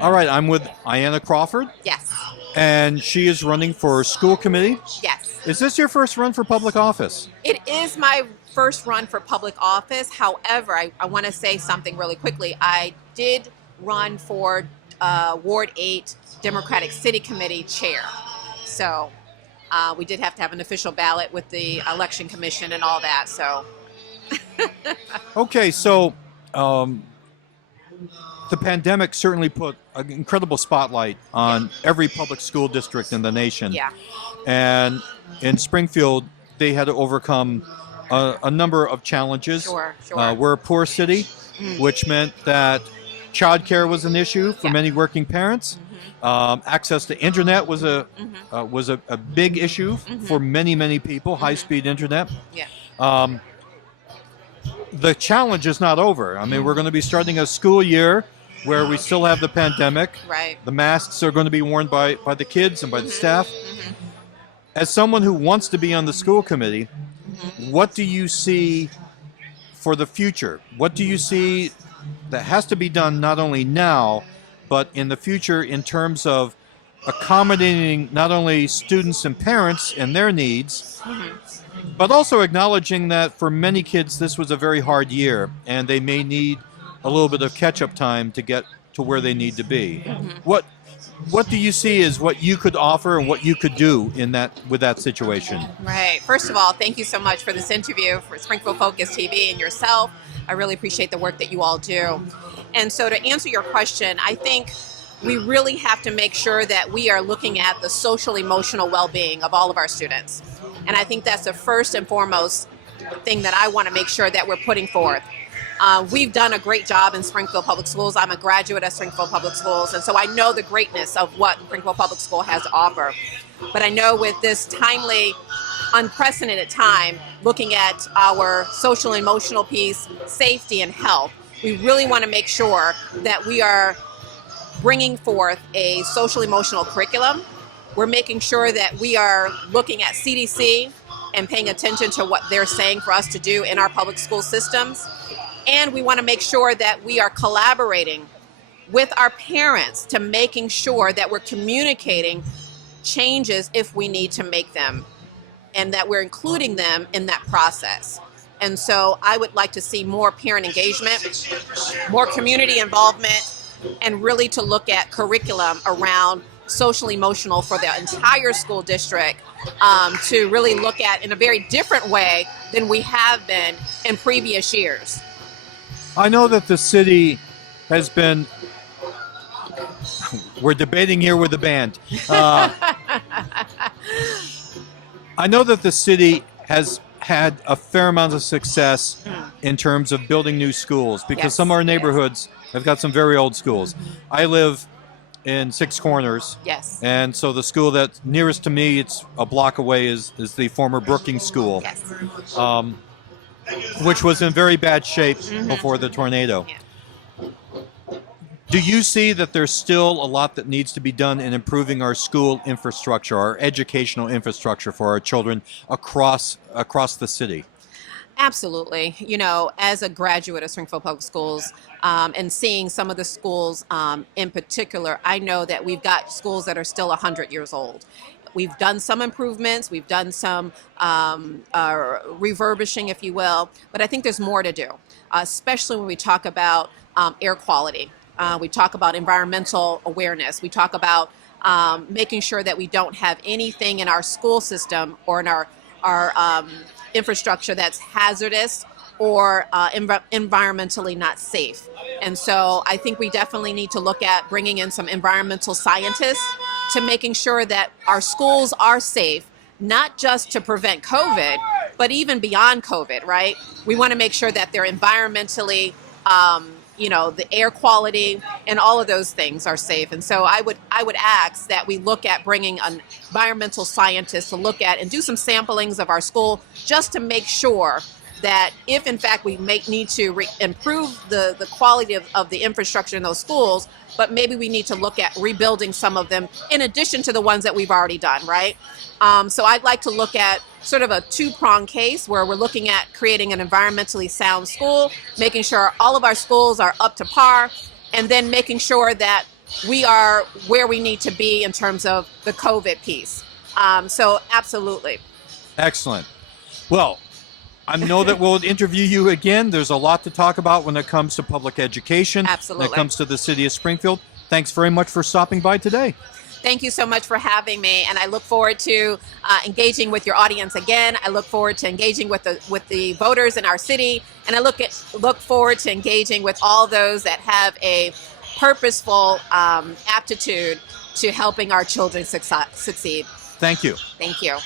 All right, I'm with Ayanna Crawford, Yes. and she is running for school committee. Yes. Is this your first run for public office? It is my first run for public office. However, I want to say something really quickly. I did run for Ward 8 Democratic City Committee chair. So we did have to have an official ballot with the election commission and all that. So Okay, so um, the pandemic certainly put an incredible spotlight on every public school district in the nation. yeah. And in Springfield, they had to overcome a number of challenges. Sure, sure. We're a poor city, which meant that childcare was an issue for Yeah. many working parents. Access to internet was a big issue for many people. High-speed internet. Yeah. Um, the challenge is not over. I mean, we're going to be starting a school year where we still have the pandemic. Right. The masks are going to be worn by the kids and by the staff. As someone who wants to be on the school committee, what do you see for the future? What do you see that has to be done not only now, but in the future in terms of accommodating not only students and parents and their needs, but also acknowledging that for many kids this was a very hard year and they may need a little bit of catch-up time to get to where they need to be. What do you see as what you could offer and what you could do in that with that situation? Right. First of all, thank you so much for this interview for Springfield Focus TV and yourself. I really appreciate the work that you all do. And so to answer your question, I think we really have to make sure that we are looking at the social emotional well-being of all of our students. And I think that's the first and foremost thing that I want to make sure that we're putting forth. We've done a great job in Springfield Public Schools. I'm a graduate of Springfield Public Schools, and so I know the greatness of what Springfield Public School has to offer. But I know with this timely, unprecedented time, looking at our social and emotional piece, safety and health, we really want to make sure that we are bringing forth a social emotional curriculum. We're making sure that we are looking at CDC and paying attention to what they're saying for us to do in our public school systems. And we want to make sure that we are collaborating with our parents to making sure that we're communicating changes if we need to make them and that we're including them in that process. And so I would like to see more parent engagement, more community involvement, and really to look at curriculum around social emotional for the entire school district, to really look at in a very different way than we have been in previous years. I know that the city has been. We're debating here with the band. I know that the city has had a fair amount of success in terms of building new schools because Yes, some of our yes. neighborhoods have got some very old schools. I live in Six Corners, Yes. and so the school that's nearest to me, it's a block away, is the former Brookings School. Yes. Which was in very bad shape before the tornado. Yeah. Do you see that there's still a lot that needs to be done in improving our school infrastructure, our educational infrastructure for our children across the city? Absolutely. You know, as a graduate of Springfield Public Schools, and seeing some of the schools in particular, I know that we've got schools that are still 100 years old. We've done some improvements, we've done some refurbishing, if you will, but I think there's more to do, especially when we talk about air quality. We talk about environmental awareness. We talk about making sure that we don't have anything in our school system or in our infrastructure that's hazardous or environmentally not safe. And so I think we definitely need to look at bringing in some environmental scientists to making sure that our schools are safe, not just to prevent COVID, but even beyond COVID, right? We want to make sure that they're environmentally, the air quality and all of those things are safe. And so I would ask that we look at bringing an environmental scientist to look at and do some samplings of our school just to make sure that if in fact we need to improve the quality of the infrastructure in those schools, but maybe we need to look at rebuilding some of them in addition to the ones that we've already done, right? So I'd like to look at sort of a two-pronged case where we're looking at creating an environmentally sound school, making sure all of our schools are up to par, and then making sure that we are where we need to be in terms of the COVID piece. So absolutely. Excellent. Well, I know that we'll interview you again. There's a lot to talk about when it comes to public education. Absolutely. When it comes to the city of Springfield. Thanks very much for stopping by today. Thank you so much for having me, and I look forward to engaging with your audience again. I look forward to engaging with the voters in our city, and I look forward to engaging with all those that have a purposeful aptitude to helping our children succeed. Thank you. Thank you.